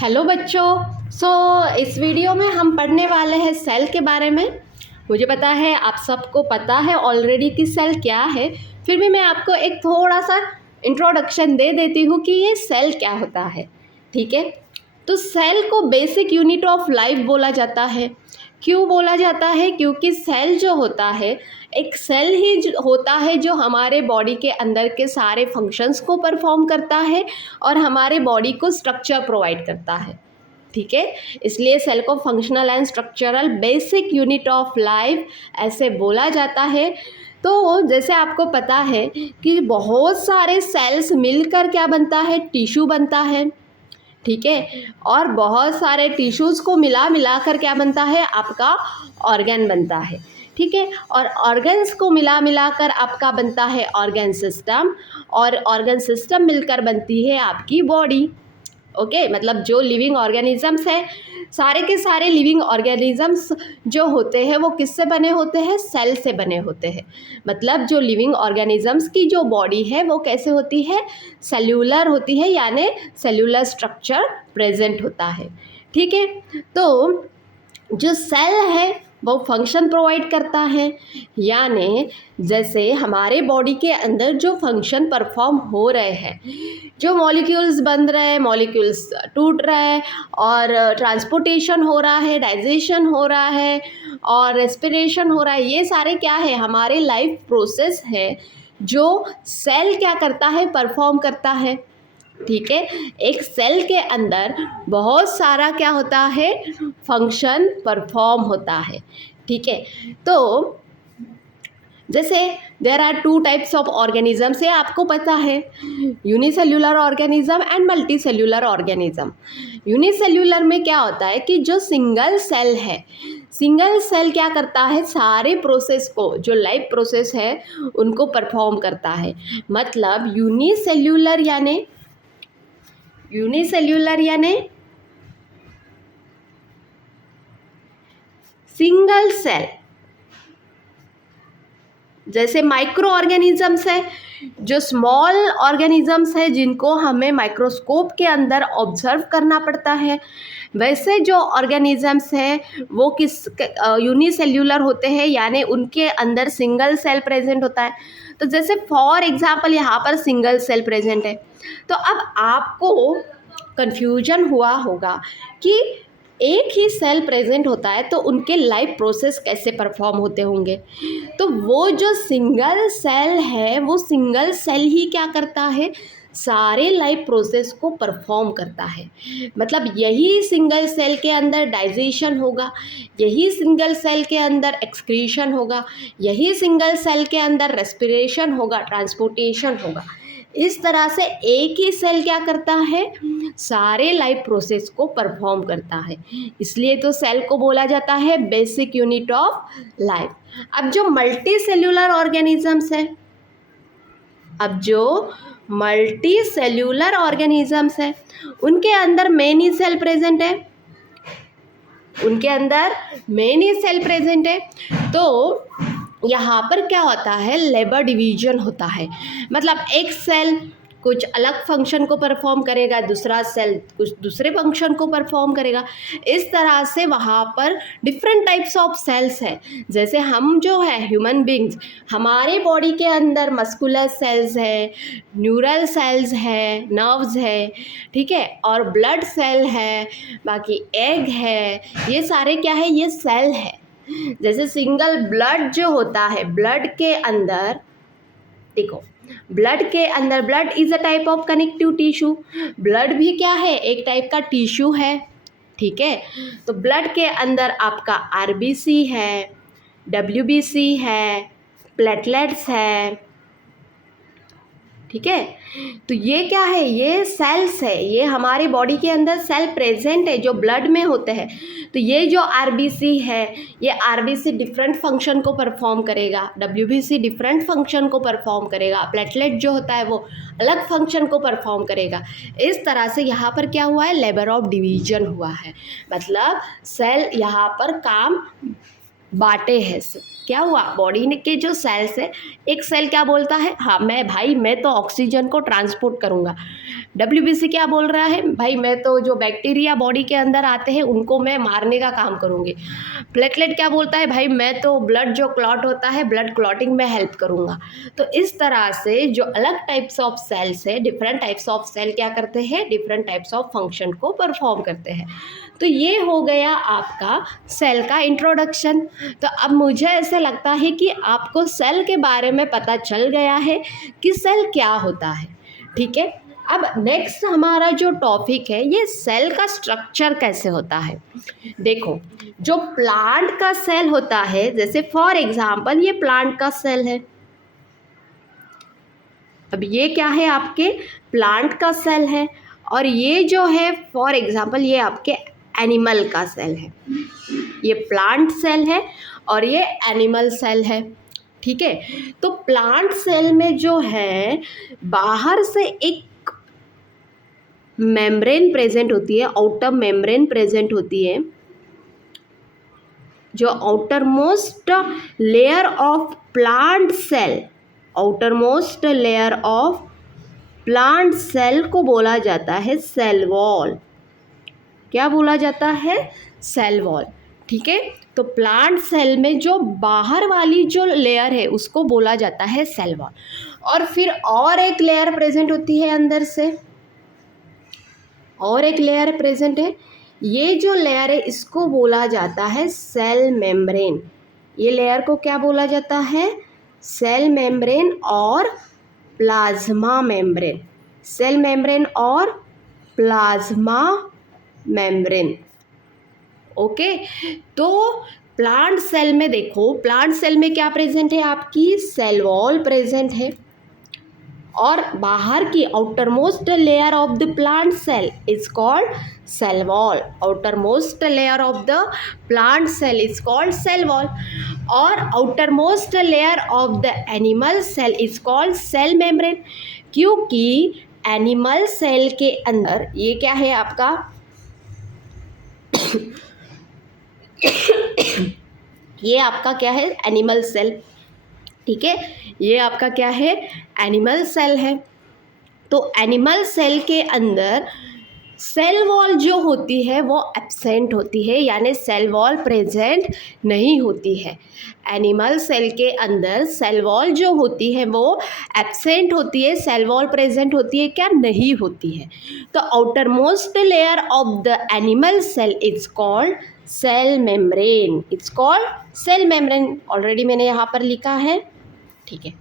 Hello बच्चों। इस video में हम पढ़ने वाले हैं सेल के बारे में। मुझे पता है आप सबको पता है ऑलरेडी कि सेल क्या है, फिर भी मैं आपको एक थोड़ा सा इंट्रोडक्शन दे देती हूँ कि ये सेल क्या होता है। ठीक है, तो सेल को बेसिक यूनिट ऑफ लाइफ बोला जाता है। क्यों बोला जाता है? क्योंकि सेल जो होता है, एक सेल ही होता है जो हमारे बॉडी के अंदर के सारे फंक्शंस को परफॉर्म करता है और हमारे बॉडी को स्ट्रक्चर प्रोवाइड करता है। ठीक है, इसलिए सेल को functional and structural basic unit of life ऐसे बोला जाता है। तो जैसे आपको पता है कि बहुत सारे सेल्स मिलकर क्या बनता है? टिश्यू बनता है। ठीक है, और बहुत सारे टिश्यूज़ को मिला कर क्या बनता है? आपका ऑर्गन बनता है। ठीक है, और ऑर्गन्स को मिला कर आपका बनता है ऑर्गन सिस्टम, और ऑर्गन सिस्टम मिलकर बनती है आपकी बॉडी। ओके, मतलब जो लिविंग ऑर्गेनिजम्स है, सारे के सारे लिविंग ऑर्गेनिजम्स जो होते हैं वो किससे बने होते हैं? सेल से बने होते हैं। मतलब जो लिविंग ऑर्गेनिजम्स की जो बॉडी है वो कैसे होती है? सेल्यूलर होती है, यानी सेल्यूलर स्ट्रक्चर प्रेजेंट होता है। ठीक है, तो जो सेल है वो फंक्शन प्रोवाइड करता है, यानी जैसे हमारे बॉडी के अंदर जो फंक्शन परफॉर्म हो रहे हैं, जो मॉलिक्यूल्स बन रहे हैं, मॉलिक्यूल्स टूट रहे हैं और ट्रांसपोर्टेशन हो रहा है, डाइजेशन हो रहा है और रेस्पिरेशन हो रहा है, ये सारे क्या है? हमारे लाइफ प्रोसेस है जो सेल क्या करता है? परफॉर्म करता है। ठीक है, एक सेल के अंदर बहुत सारा क्या होता है? फंक्शन परफॉर्म होता है। ठीक है, तो जैसे there are two types of organisms है, आपको पता है, unicellular organism and multicellular organism. Unicellular में क्या होता है कि जो सिंगल सेल है, सिंगल सेल क्या करता है? सारे प्रोसेस को, जो लाइफ प्रोसेस है उनको परफॉर्म करता है। मतलब यूनिसेल्यूलर यानी सिंगल सेल। जैसे माइक्रो ऑर्गेनिजम्स है, जो स्मॉल ऑर्गेनिजम्स है जिनको हमें माइक्रोस्कोप के अंदर ऑब्जर्व करना पड़ता है, वैसे जो ऑर्गेनिजम्स हैं वो किस यूनिसेल्यूलर होते हैं, यानी उनके अंदर सिंगल सेल प्रेजेंट होता है। तो जैसे फॉर एग्जांपल यहाँ पर सिंगल सेल प्रेजेंट है, तो अब आपको कन्फ्यूजन हुआ होगा कि एक ही सेल प्रेजेंट होता है तो उनके लाइफ प्रोसेस कैसे परफॉर्म होते होंगे। तो वो जो सिंगल सेल है, वो सिंगल सेल ही क्या करता है? सारे लाइफ प्रोसेस को परफॉर्म करता है। मतलब यही सिंगल सेल के अंदर डाइजेशन होगा, यही सिंगल सेल के अंदर एक्सक्रीशन होगा, यही सिंगल सेल के अंदर रेस्पिरेशन होगा, ट्रांसपोर्टेशन होगा। इस तरह से एक ही सेल क्या करता है? सारे लाइफ प्रोसेस को परफॉर्म करता है। इसलिए तो सेल को बोला जाता है बेसिक यूनिट ऑफ लाइफ। अब जो मल्टी सेल्यूलर ऑर्गेनिजम्स है, उनके अंदर मेनी सेल प्रेजेंट है, तो यहाँ पर क्या होता है? लेबर डिवीजन होता है। मतलब एक सेल कुछ अलग फंक्शन को परफॉर्म करेगा, दूसरा सेल कुछ दूसरे फंक्शन को परफॉर्म करेगा। इस तरह से वहाँ पर डिफरेंट टाइप्स ऑफ सेल्स है। जैसे हम जो है ह्यूमन बींग्स, हमारे बॉडी के अंदर मस्कुलर सेल्स है, न्यूरल सेल्स है, नर्व्स है, ठीक है, और ब्लड सेल है, बाकी एग है, ये सारे क्या है? ये सेल है। जैसे सिंगल ब्लड जो होता है, ब्लड के अंदर देखो, blood is a type of connective tissue. Blood भी क्या है? एक टाइप का टिश्यू है। ठीक है, तो ब्लड के अंदर आपका आरबीसी है, डब्ल्यूबीसी है, प्लेटलेट्स है। ठीक है, तो ये क्या है? ये सेल्स है, ये हमारे बॉडी के अंदर सेल प्रेजेंट है जो ब्लड में होते हैं। तो ये जो आरबीसी है, ये आरबीसी डिफरेंट फंक्शन को परफॉर्म करेगा, डब्ल्यूबीसी डिफरेंट फंक्शन को परफॉर्म करेगा, प्लेटलेट जो होता है वो अलग फंक्शन को परफॉर्म करेगा। इस तरह से यहाँ पर क्या हुआ है? लेबर ऑफ डिवीजन हुआ है। मतलब सेल यहाँ पर काम बांटे हैं। क्या हुआ, बॉडी के जो सेल्स है, एक सेल क्या बोलता है, हाँ मैं तो ऑक्सीजन को ट्रांसपोर्ट करूँगा। WBC क्या बोल रहा है, भाई मैं तो जो बैक्टीरिया बॉडी के अंदर आते हैं उनको मैं मारने का काम करूँगी। प्लेटलेट क्या बोलता है, भाई मैं तो ब्लड जो क्लॉट होता है, ब्लड क्लॉटिंग में हेल्प करूँगा। तो इस तरह से जो अलग टाइप्स ऑफ सेल्स है, डिफरेंट टाइप्स ऑफ सेल क्या करते हैं, डिफरेंट टाइप्स ऑफ फंक्शन को परफॉर्म करते हैं। तो ये हो गया आपका सेल का इंट्रोडक्शन। तो अब मुझे ऐसे लगता है कि आपको सेल के बारे में पता चल गया है कि सेल क्या होता है। ठीक है, अब नेक्स्ट हमारा जो टॉपिक है, ये सेल का स्ट्रक्चर कैसे होता है। देखो, जो प्लांट का सेल होता है, जैसे फॉर एग्जांपल ये प्लांट का सेल है। अब ये क्या है, आपके प्लांट का सेल है। और ये जो है फॉर एग्जांपल ये आपके एनिमल का सेल है। ये प्लांट सेल है और ये एनिमल सेल है। ठीक है, तो प्लांट सेल में जो है बाहर से एक मेम्ब्रेन प्रेजेंट होती है, आउटर मेम्ब्रेन प्रेजेंट होती है। जो outermost layer of plant cell, outermost layer of plant cell को बोला जाता है सेल वॉल। क्या बोला जाता है, सेल वॉल। ठीक है, तो प्लांट सेल में जो बाहर वाली जो लेयर है उसको बोला जाता है सेल वॉल। और फिर और एक लेयर प्रेजेंट होती है अंदर से, और एक लेयर प्रेजेंट है। ये जो लेयर है इसको बोला जाता है सेल मेम्ब्रेन। ये लेयर को क्या बोला जाता है, सेल मेम्ब्रेन और प्लाज्मा मेम्ब्रेन। सेल मेम्ब्रेन और प्लाज्मा मेम्ब्रेन। ओके, तो प्लांट सेल में देखो, प्लांट सेल में क्या प्रेजेंट है, आपकी सेल वॉल प्रेजेंट है। और बाहर की outermost layer of the plant cell is called cell wall. Outermost layer of the plant cell is called cell wall. और outermost layer of the animal cell is called cell membrane. क्योंकि animal cell के अंदर ये क्या है आपका ये आपका क्या है, एनिमल सेल। ठीक है, ये आपका क्या है, एनिमल सेल है। तो एनिमल सेल के अंदर सेल वॉल जो होती है वो एब्सेंट होती है, यानी सेल वॉल प्रेजेंट नहीं होती है। एनिमल सेल के अंदर सेल वॉल जो होती है वो एब्सेंट होती है, सेल वॉल प्रेजेंट होती है क्या, नहीं होती है। तो outermost layer of the animal cell is called cell membrane. It's called cell membrane. Already मैंने यहाँ पर लिखा है। ठीक है,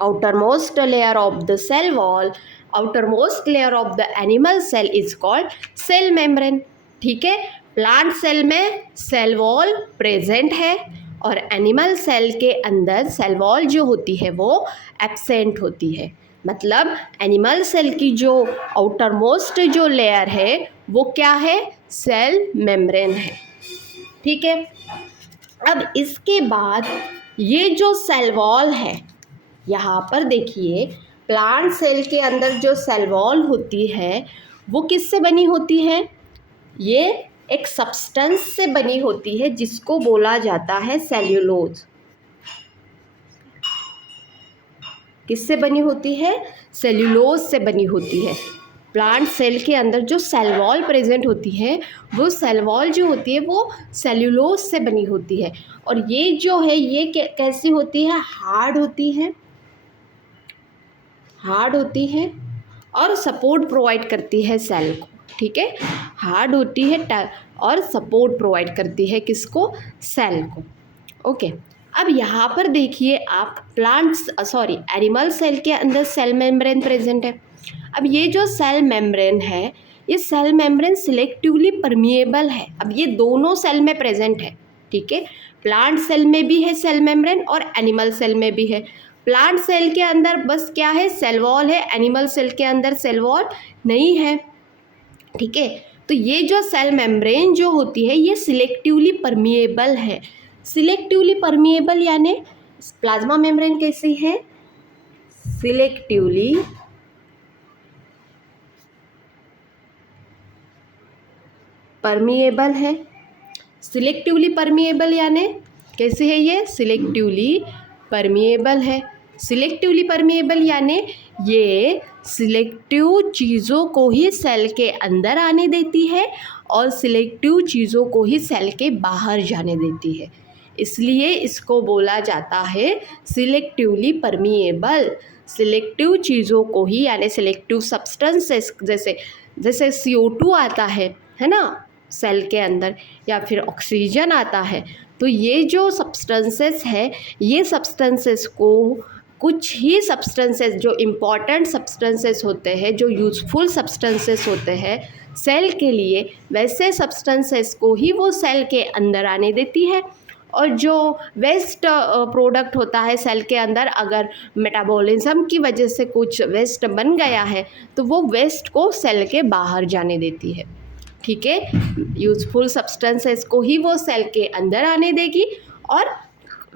outermost layer of the cell wall, outermost layer of the animal cell is called cell membrane। ठीक है, plant cell में सेल वॉल प्रेजेंट है और एनिमल सेल के अंदर सेल वॉल जो होती है वो एब्सेंट होती है। मतलब एनिमल सेल की जो आउटर मोस्ट जो लेयर है वो क्या है, सेल मेम्ब्रेन है। ठीक है, अब इसके बाद ये जो सेल वॉल है, यहाँ पर देखिए प्लांट सेल के अंदर जो सेल वॉल होती है वो किससे बनी होती है, ये एक सब्सटेंस से बनी होती है जिसको बोला जाता है सेल्यूलोज। किससे बनी होती है, सेल्यूलोज से बनी होती है। प्लांट सेल के अंदर जो सेल वॉल प्रेजेंट होती है वो सेल वॉल जो होती है वो सेल्यूलोज से बनी होती है। और ये जो है ये कैसी होती है, हार्ड होती है, हार्ड होती है और सपोर्ट प्रोवाइड करती है सेल को। ठीक है, हार्ड होती है और सपोर्ट प्रोवाइड करती है किसको, सेल को। ओके, अब यहाँ पर देखिए आप एनिमल सेल के अंदर सेल मेम्ब्रेन प्रेजेंट है। अब ये जो सेल मेम्ब्रेन है ये सेल मेम्ब्रेन सिलेक्टिवली परमिएबल है। अब ये दोनों सेल में प्रेजेंट है। ठीक है, प्लांट सेल में भी है सेल मेम्ब्रेन और एनिमल सेल में भी है। प्लांट सेल के अंदर बस क्या है, सेल वॉल है, एनिमल सेल के अंदर सेल वॉल नहीं है। ठीक है, तो ये जो सेल मेम्ब्रेन जो होती है ये सिलेक्टिवली परमिएबल है। सिलेक्टिवली परमिएबल यानी प्लाज्मा मेम्ब्रेन कैसी है, सिलेक्टिवली परमिएबल है। सिलेक्टिवली परमिएबल यानी कैसे है ये? सिलेक्टिवली परमिएबल है। सिलेक्टिवली परमिएबल यानी ये सिलेक्टिव चीज़ों को ही सेल के अंदर आने देती है और सिलेक्टिव चीज़ों को ही सेल के बाहर जाने देती है, इसलिए इसको बोला जाता है सिलेक्टिवली परमिएबल। सिलेक्टिव चीज़ों को ही यानी सिलेक्टिव सब्सटेंसेस जैसे CO2 आता है ना सेल के अंदर, या फिर ऑक्सीजन आता है, तो ये जो सब्सटेंसेस है ये सब्सटेंसेस को कुछ ही सब्सटेंसेस जो इम्पॉर्टेंट सब्सटेंसेस होते हैं, जो यूज़फुल सब्सटेंसेस होते हैं सेल के लिए, वैसे सब्सटेंसेस को ही वो सेल के अंदर आने देती है। और जो वेस्ट प्रोडक्ट होता है सेल के अंदर, अगर मेटाबॉलिज्म की वजह से कुछ वेस्ट बन गया है तो वो वेस्ट को सेल के बाहर जाने देती है। ठीक है, यूज़फुल सब्सटेंसेस को ही वो सेल के अंदर आने देगी और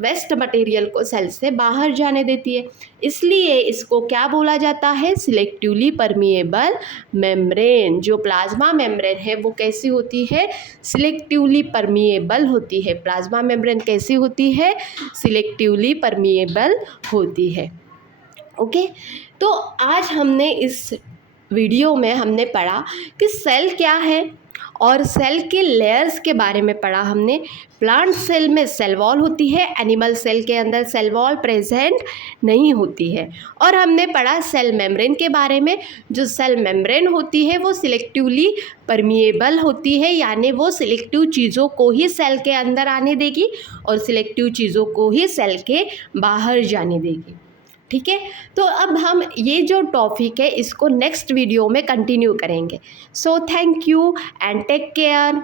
वेस्ट मटेरियल को सेल से बाहर जाने देती है, इसलिए इसको क्या बोला जाता है? Selectively permeable membrane. जो प्लाज्मा मेम्ब्रेन है वो कैसी होती है? सिलेक्टिवली परमिएबल होती है। प्लाज्मा मेम्ब्रेन कैसी होती है? सिलेक्टिवली परमिएबल होती है। ओके, तो आज हमने इस वीडियो में हमने पढ़ा कि सेल क्या है और सेल के लेयर्स के बारे में पढ़ा हमने। प्लांट सेल में सेल वॉल होती है, एनिमल सेल के अंदर सेल वॉल प्रेजेंट नहीं होती है। और हमने पढ़ा सेल मेम्ब्रेन के बारे में। जो सेल मेम्ब्रेन होती है वो सिलेक्टिवली परमिएबल होती है, यानी वो सिलेक्टिव चीज़ों को ही सेल के अंदर आने देगी और सिलेक्टिव चीज़ों को ही सेल के बाहर जाने देगी। ठीक है, तो अब हम ये जो टॉपिक है इसको नेक्स्ट वीडियो में कंटिन्यू करेंगे। So thank you and take care.